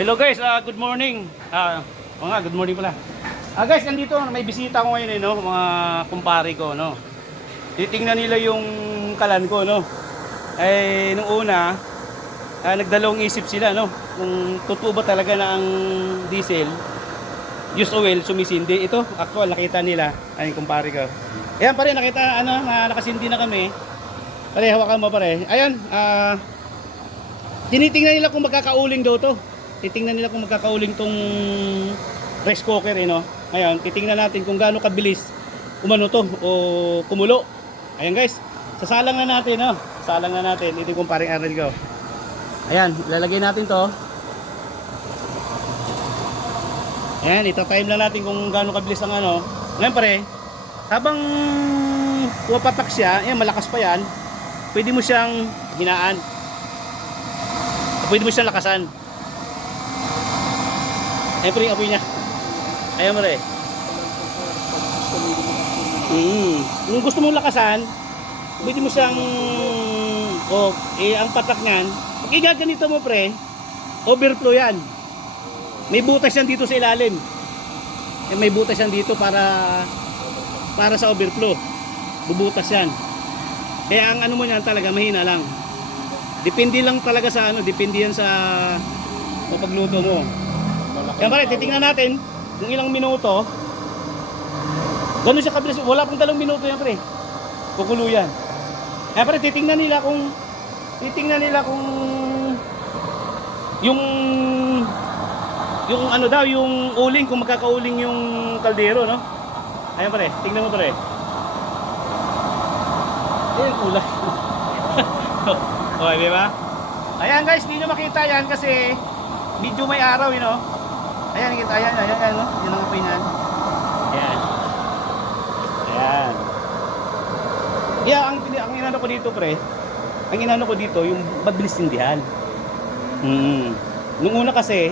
Hello guys, good morning. Good morning pala. Guys, nandito may bisita ko ngayon no, mga kumpare ko no. Titingnan nila yung kalan ko no. Nung una, nagdalawang isip sila no, kung totoo ba talaga na ang diesel used oil sumisindi. Ito, actual nakita nila, ay kumpare ko. Ayan pare, nakita nakasindi na kami. Pare, hawakan mo pare. Ayan, tinitingnan nila kung magkakauling daw to. Titingnan nila kung magkakauling tong rice cooker no. Ngayon, titingnan natin kung gaano kabilis umano to o kumulo. Ayan guys, sasalang na natin no. Sasalang na natin. Ito yung paring aral ko. Ayan, ilalagay natin to. Ayan, ito-time lang natin kung gaano kabilis ang ano. Ngayon pare, habang pumapatak siya, ayan, malakas pa yan. Pwede mo siyang hinaan. Pwede mo siyang lakasan. Ayan po yung apoy niya. Ayan mo rin. Kung gusto mong lakasan, pwede mo siyang ang patak niyan, pag igaganito mo pre, overflow yan. May butas yan dito sa ilalim. May butas yan dito para sa overflow. Bubutas yan. Kaya ang ano mo yan talaga mahina lang. Depende lang talaga sa depende yan sa pagluto mo. Kaya pare, titingnan natin kung ilang minuto. Gano'n siya kabilis. Wala pong 2 minuto yan pre. Kukulo yan. Kaya pare, titingnan nila kung yung ano daw, yung uling, kung magkakauling yung kaldero no. Ayan pare, tingnan mo pare. Ayan, kulay. Okay, di ba? Ayan guys, hindi nyo makita yan kasi medyo may araw no. Ayan, kita yan, no? Yan ang apoy niyan. Ayan. Ayan. Yeah, ang inano ko dito pre, ang inano ko dito yung mabilis sindihan. Nung una kasi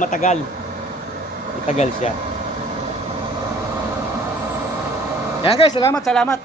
matagal siya. Ayan guys, salamat.